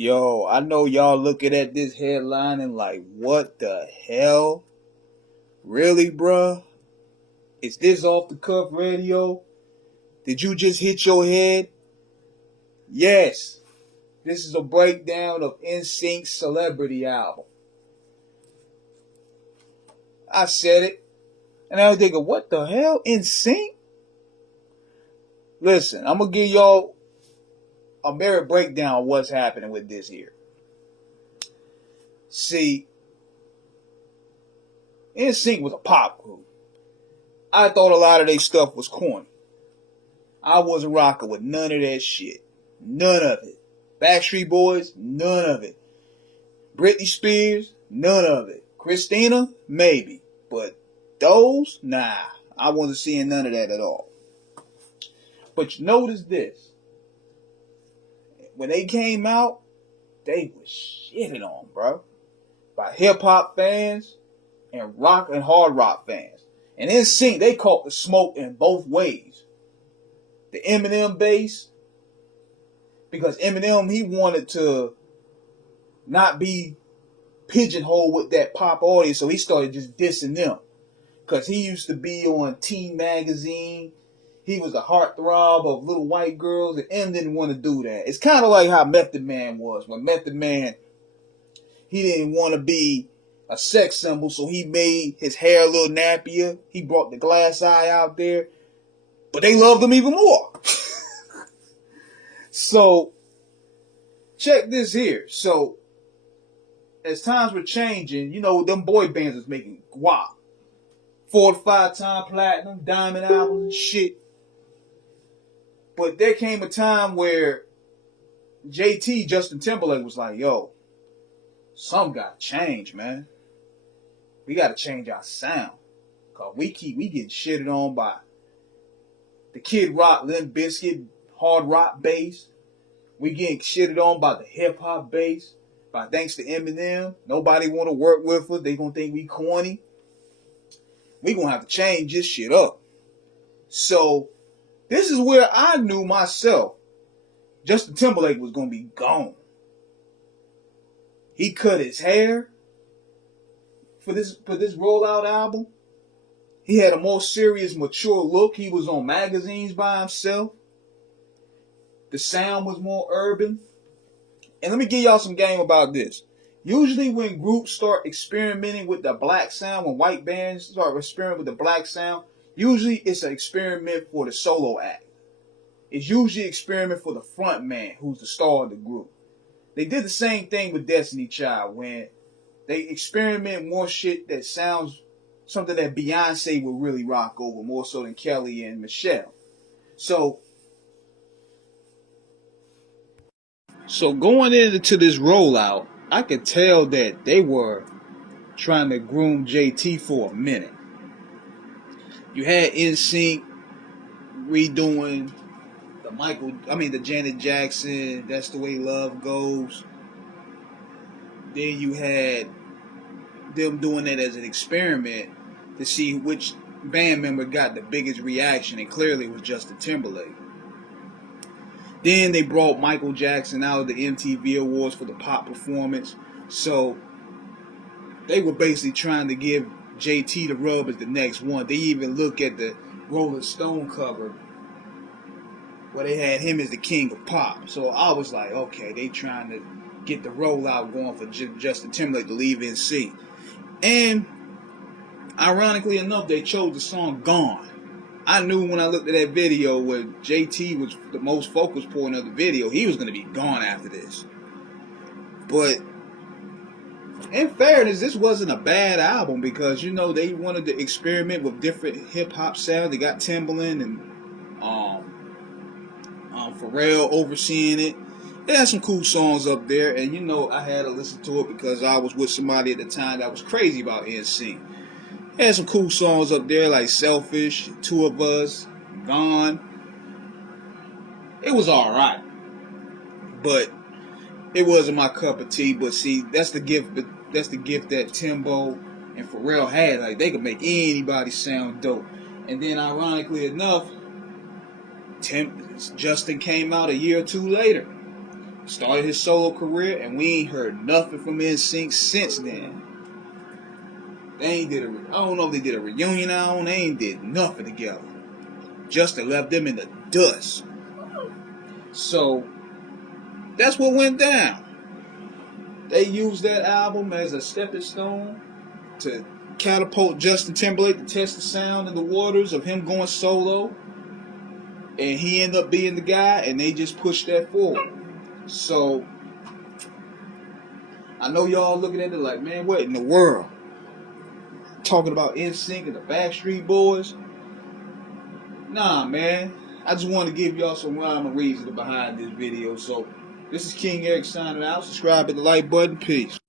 Yo, I know y'all looking at this headline and like, what the hell? Really, bruh? Is this off the cuff radio? Did you just hit your head? Yes. This is a breakdown of NSYNC's Celebrity album. I said it. And I was thinking, what the hell? NSYNC? Listen, I'm going to give y'all a merit breakdown of what's happening with this here. See, NSYNC was a pop group. I thought a lot of their stuff was corny. I wasn't rocking with none of that shit. None of it. Backstreet Boys, none of it. Britney Spears, none of it. Christina, maybe. But those, nah. I wasn't seeing none of that at all. But you notice this. When they came out, they was shitted on, bro. By hip-hop fans and rock and hard rock fans. And NSYNC, they caught the smoke in both ways. The Eminem base, because Eminem, he wanted to not be pigeonholed with that pop audience, so he started just dissing them. Because he used to be on Teen Magazine. He was a heartthrob of little white girls, and M didn't want to do that. It's kind of like how Method Man was. When Method Man, he didn't want to be a sex symbol, so he made his hair a little nappier. He brought the glass eye out there. But they loved him even more. So, check this here. So, as times were changing, you know, them boy bands was making guap. 4 to 5 time platinum, diamond albums and shit. But there came a time where JT, Justin Timberlake, was like, yo, something got to change, man. We got to change our sound. Because we getting shitted on by the Kid Rock, Limp Bizkit, hard rock bass. We getting shitted on by the hip hop bass. By thanks to Eminem. Nobody want to work with us. They gonna think we corny. We gonna have to change this shit up. So, this is where I knew myself Justin Timberlake was gonna be gone. He cut his hair for this rollout album. He had a more serious, mature look. He was on magazines by himself. The sound was more urban. And let me give y'all some game about this. Usually when groups start experimenting with the black sound, when white bands start experimenting with the black sound, usually it's an experiment for the solo act. It's usually an experiment for the front man, who's the star of the group. They did the same thing with Destiny Child when they experiment more shit that sounds something that Beyonce would really rock over more so than Kelly and Michelle. So going into this rollout, I could tell that they were trying to groom JT for a minute. You had NSYNC redoing the Janet Jackson, That's the Way Love Goes. Then you had them doing that as an experiment to see which band member got the biggest reaction, and clearly it was Justin Timberlake. Then they brought Michael Jackson out of the MTV Awards for the pop performance. So they were basically trying to give JT the rub as the next one. They even look at the Rolling Stone cover where they had him as the king of pop. So I was like, okay, they trying to get the rollout going for Justin Timberlake to leave NSYNC. And ironically enough, they chose the song Gone. I knew when I looked at that video where JT was the most focus point of the video, he was going to be gone after this. But in fairness, this wasn't a bad album because, you know, they wanted to experiment with different hip-hop sounds. They got Timbaland and Pharrell overseeing it. They had some cool songs up there, and, you know, I had to listen to it because I was with somebody at the time that was crazy about NSYNC. Had some cool songs up there like Selfish, Two of Us, Gone. It was alright. But it wasn't my cup of tea. But see, that's the gift that Timbo and Pharrell had. Like, they could make anybody sound dope. And then ironically enough, Justin came out a year or two later. started his solo career, and we ain't heard nothing from NSYNC since then. They ain't did I don't know if they did a reunion on. They ain't did nothing together. Justin left them in the dust. So that's what went down. They used that album as a stepping stone to catapult Justin Timberlake to test the sound in the waters of him going solo. And he ended up being the guy, and they just pushed that forward. So I know y'all looking at it like, man, what in the world? Talking about NSYNC and the Backstreet Boys? Nah, man. I just want to give y'all some rhyme and reason behind this video. So this is King Eric signing out. Subscribe, hit the like button. Peace.